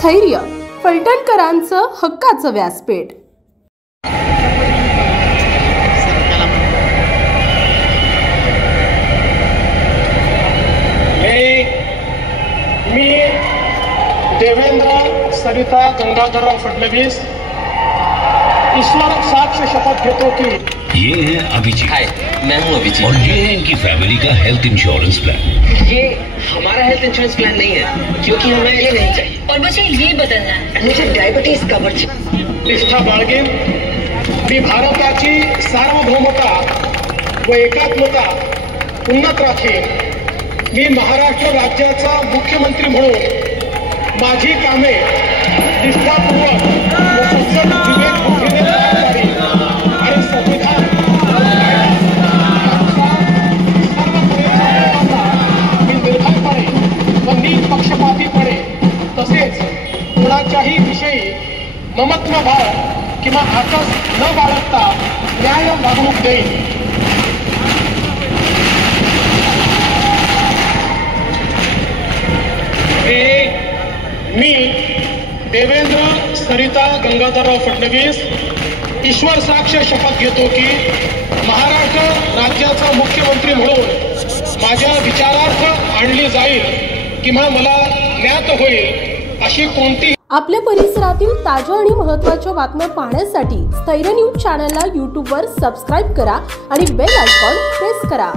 स्थैर्य, फलटणकरांचं हक्काचं व्यासपीठ। मी देवेंद्र सरिता गंगाधरराव फडणवीस ईश्वर साक्ष शपथ घेतो कि ये है अभिजीत। हाय, मैं हूँ अभिजीत। और ये है इनकी फैमिली का हेल्थ इंश्योरेंस प्लान। ये हमारा हेल्थ इंश्योरेंस प्लान नहीं है, क्योंकि हमें ये नहीं चाहिए और मुझे ये बदलना है। मुझे डायबिटीज कवर चाहिए। निष्ठा बाळगेन। मी भारताची सार्वभौमता व एकात्मता उन्नत राखीन। मी महाराष्ट्र राज्याचा मुख्यमंत्री म्हणून माझी कामे निष्ठापूर्वक व सज्जन विवेक बुद्धीने पार पाडीन आणि संविधान मी निर्भयपणे व निपक्षपातीपणे तसेच कोणाच्याही विषयी ममत्व भाव किंवा आकस न बाळगता न्याय वागणूक देईन। मी देवेंद्र सरिता गंगाधरराव फडणवीस ईश्वर साक्ष शपथ घेतो की महाराष्ट्र राज्याचा मुख्यमंत्री म्हणून माझ्या विचारार्थ आणली जाईल किंवा मला ज्ञात होईल अशी कोणती। आपल्या परिसरातील ताज्या आणि महत्त्वाच्या बातम्या पाहण्यासाठी स्थैर्य न्यूज चॅनलला YouTube वर सबस्क्राइब करा आणि बेल आयकॉन प्रेस करा।